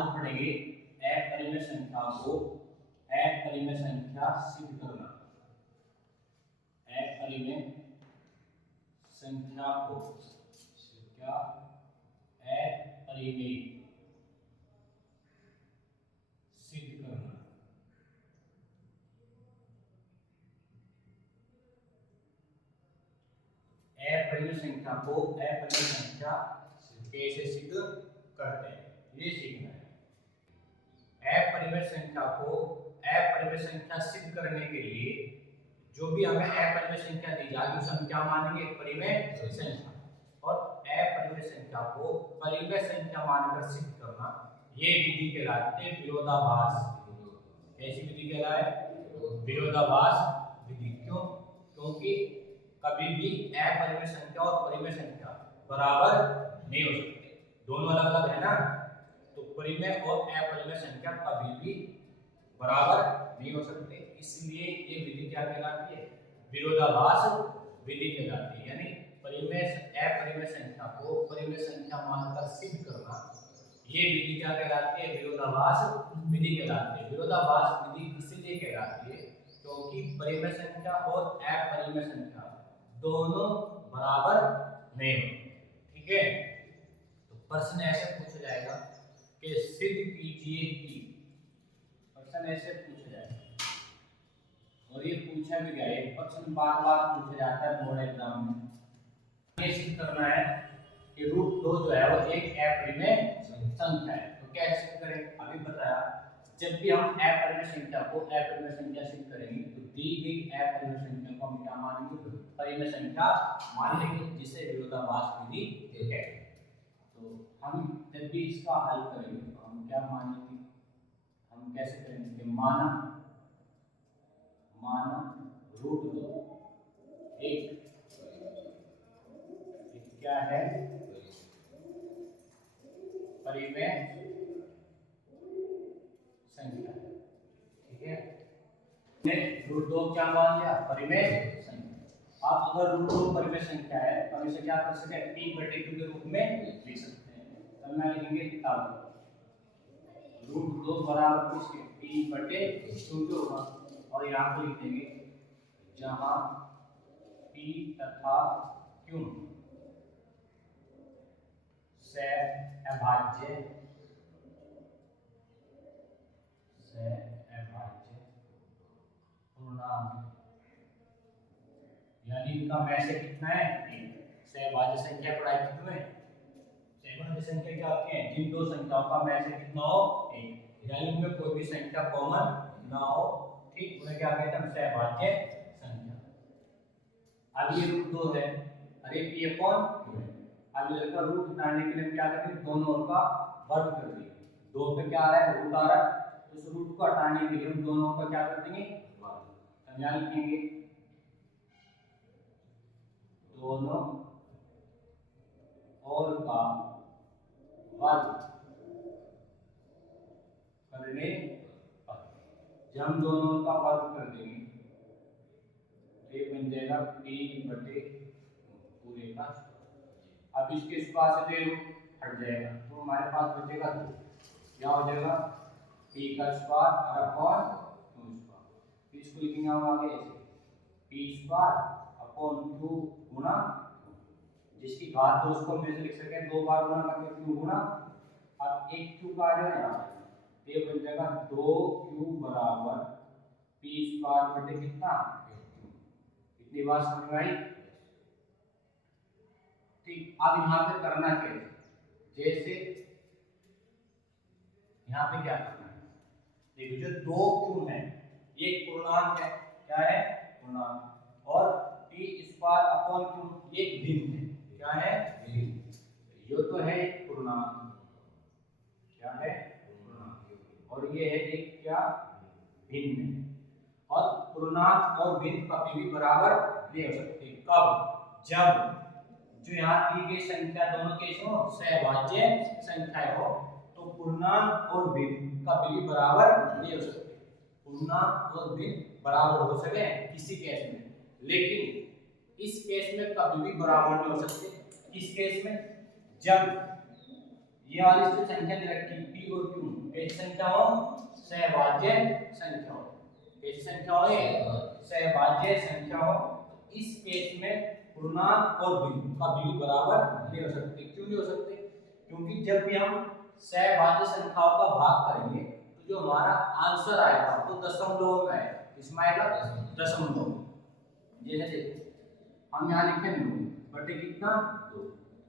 हम पढ़ेंगे अपरिमेय संख्या को अपरिमेय संख्या सिद्ध करना। अपरिमेय संख्या को क्या अपरिमेय सिद्ध करना। अपरिमेय संख्या को अपरिमेय संख्या कैसे सिद्ध करते हैं ये सीखना है। अपरिमेय संख्या को अपरिमेय संख्या सिद्ध करने के लिए जो भी हमें अपरिमेय संख्या दी जाएगी उसे हम क्या मानेंगे, परिमेय संख्या। और अपरिमेय संख्या को परिमेय संख्या मानकर सिद्ध करना ये विधि कहलाती है विरोधाभास विधि। कैसी विधि कहलाए, विरोधाभास विधि। क्यों? क्योंकि कभी भी अपरिमेय संख्या और परिमेय संख्या बराबर नहीं हो सकते, दोनों अलग अलग है ना। तो परिमेय और अपरिमेय संख्या कभी भी बराबर नहीं हो सकते, इसलिए ये विधि क्या कहलाती है, विरोधाभास विधि कहलाती है। यानी परिमेय अपरिमेय संख्या को परिमेय संख्या मानकर सिद्ध करना ये विधि क्या कहलाती है, विरोधाभास विधि कहलाती है। विरोधाभास विधि इसलिए कहलाती है क्योंकि परिमेय संख्या और अपरिमेय संख्या दोनों बराबर नहीं होते। ठीक है, तो प्रश्न ऐसे पूछा जाएगा कि सिद्ध कीजिए कि, प्रश्न ऐसे पूछा जाएगा और ये पूछा भी गया है, प्रश्न बार बार पूछा जाता है बोर्ड एग्जाम में। ये सिद्ध करना है कि √2 जो है वो एक अपरिमेय संख्या है। तो कैसे सिद्ध करें, अभी बताया। जब भी हम अपरिमेय संख्या को अपरिमेय संख्या सिद्ध करेंगे तो दी गई अपरिमेय संख्या को हम क्या मानेंगे, परिमेय संख्या मान लेंगे, जिसे विरोधाभास विधि कहते हैं। तो हम जब भी इसका हल करेंगे तो हम क्या मानेंगे, हम कैसे करेंगे कि माना √2 एक क्या है, परिमेय संख्या। ठीक है, √2 क्या मान लिया, परिमेय संख्या। अब अगर √2 परिमेय संख्या है तो हम इसे क्या कर सकते हैं, p/q के रूप में लिख सकते हैं। तो हम लिखेंगे तब √2 बराबर किसके, p/q होगा। और यहाँ पे लिख देंगे जहां p तथा q से अभाज्य पूर्णांक, यानी इनका मैसे कितना है, सहभाज्य संख्या पढ़ाई थी तुम्हें। सहभाज्य संख्या क्या होती है, जिन दो संख्याओं का मैसे कितना हो, 1, यानी उनमें कोई भी संख्या कॉमन ना हो। ठीक, उन्हें क्या कहते हैं, सहभाज्य संख्या। अब ये √2 है, अरे p/q है। अब इधर का रूट हटाने के लिए हम क्या करेंगे, दोनों ओर का वर्ग कर देंगे। 2 पे क्या आ रहा है, रूट आ रहा है, तो इस रूट को हटाने के लिए हम दोनों का क्या कर देंगे, वर्ग। हम यहाँ लिखेंगे दोनों ओर का वर्ग करने पर, जब हम दोनों ओर का वर्ग कर देंगे तो ये बन जाएगा p/पूरे का। अब इसके स्क्वायर से रूट हट जाएगा तो हमारे पास बचेगा 2, क्या हो जाएगा, p का स्क्वायर अपॉन 2 स्क्वायर। इसको लिखेंगे हम आगे ऐसे, p स्क्वायर अपॉन 2 गुना, जिसकी घात 2 उसको हम ऐसे लिख सकते हैं 2 बार गुना करके q गुना। अब एक q का आ जाएगा यहाँ पे, ये बन जाएगा 2q बराबर p स्क्वायर बटे कितना, इतनी बात समझ में आई। ठीक, अब यहाँ पे करना क्या है, जैसे यहाँ पे क्या करना है, देखो जो 2q है एक पूर्णांक है, क्या है, पूर्णांक, और p स्क्वायर अपॉन q ये भिन्न है, क्या है, भिन्न। ये तो है एक पूर्णांक, क्या है, पूर्णांक, और ये है एक क्या, भिन्न है। और पूर्णांक और भिन्न कभी भी बराबर नहीं हो सकते। कब, जब जो यहाँ दी गई संख्या दोनों कैसे हो, सहभाज्य संख्या हो, तो पूर्णांक और भिन्न कभी भी बराबर नहीं हो सकते। पूर्णांक और भिन्न बराबर हो सके किसी केस में, लेकिन इस केस में कभी भी बराबर नहीं हो सकते। इस केस में जब ये वाली जो संख्या दे रखी p और q कैसी संख्या हो? सहभाज्य संख्या हो। कैसी संख्या हो? सहभाज्य संख्या हो। इस केस में पूर्णांक और भिन्न का भी बराबर नहीं हो सकते। क्यों नहीं हो सकते? क्योंकि जब भी हम सहभाज्य संख्याओं का भाग करेंगे तो जो हमारा आंसर आएगा वो दशमलव में आएगा। इसमें आएगा दशमलव। जैसे देखो हम यहाँ लिखे 9 बटे कितना 2,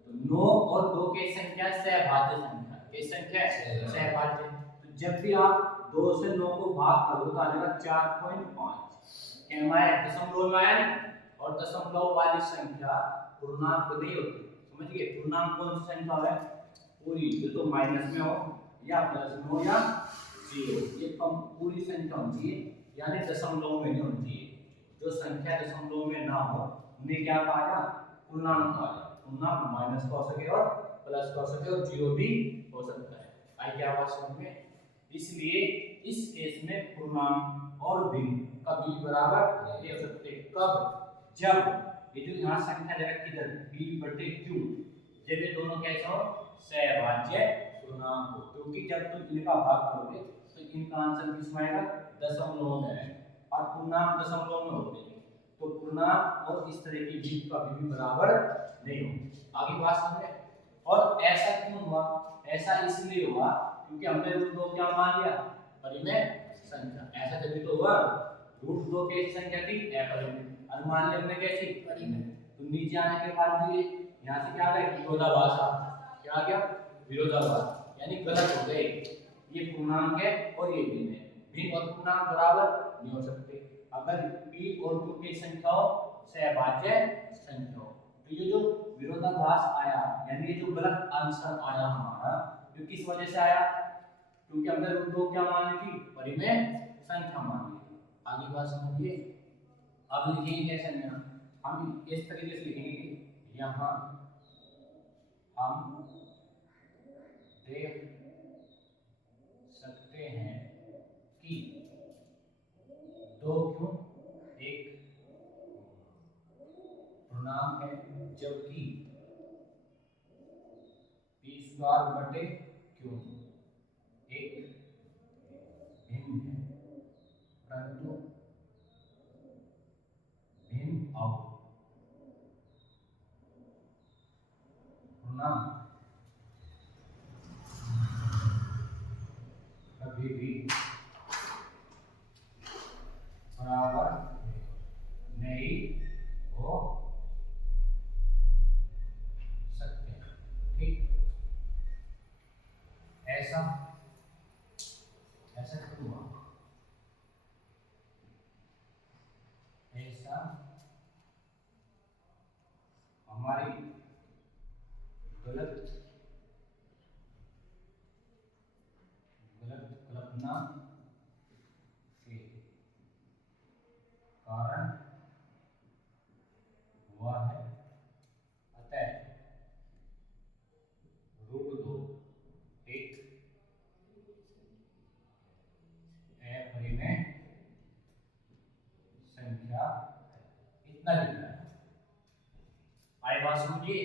तो 9 और 2 की संख्या सहभाज्य संख्या। किस संख्या? सहभाज्य। तो जब भी आप 2 से 9 को भाग करोगे तो आ जाएगा 4.5। क्या हमारे दशमलव में आया नहीं? और दशमलव वाली संख्या पूर्णांक नहीं होती। समझिए पूर्णांक कौन सी संख्या है? पूरी, जो तो माइनस में हो या प्लस में हो या जीरो, ये कम पूरी संख्या होनी चाहिए, यानी दशमलव में नहीं होनी चाहिए। जो संख्या दशमलव में ना हो उन्हें क्या कहा जाए? पूर्णांक कहा जाए। पूर्णांक माइनस का हो सके और प्लस का हो सके और जीरो भी हो सकता है। आई क्या बात समझ में? इसलिए इस केस में पूर्णांक और भिन्न कभी बराबर नहीं हो सकते। कब? जब ये जो यहाँ संख्या दे रखी है b बटे q, जब ये दोनों कैसे हो? सहभाज्य पूर्णांक हो। क्योंकि जब तुम इनका भाग करोगे तो इनका आंसर किसमें आएगा? दशमलव में आएगा। और पूर्णांक दशमलव में होते हैं तो पूर्णांक और इस तरह की भिन्न कभी भी बराबर नहीं हो। आगे बात समझे? और ऐसा क्यों हुआ? ऐसा इसलिए हुआ क्योंकि हमने रूट 2 क्या मान लिया? परिमेय संख्या। ऐसा जब तो हुआ रूट 2 की संख्या थी अपरिमेय, और मान लिया हमने कैसी? परिमेय। तो नीचे आने के बाद भी यहाँ से क्या आ गया? विरोधाभास। क्या आ गया? विरोधाभास, यानी गलत हो गए। ये पूर्णांक है और ये भिन्न है। भिन्न और पूर्णांक बराबर नहीं हो सकते। अगर p और q की संख्या हो सहभाज्य संख्या हो तो ये जो विरोधाभास आया, यानी ये जो गलत आंसर आया हमारा, जो किस वजह से आया? क्योंकि हमने रूट 2 क्या मान ली थी? परिमेय संख्या मान ली थी। आगे बात समझिए। अब लिखेंगे कैसे में? हम इस तरीके से लिखेंगे, यहाँ हम देख सकते हैं कि 2q एक पूर्णांक है जबकि p स्क्वायर बटे q एक भिन्न है, परंतु भिन्न और पूर्णांक कभी भी बराबर नहीं हो सकते। ठीक, ऐसा क्यों हुआ? ऐसा हमारी गलत कल्पना के कारण हुआ है। अतः रूट 2 एक अपरिमेय संख्या है। इतना लिखना है। आई बात समझिए।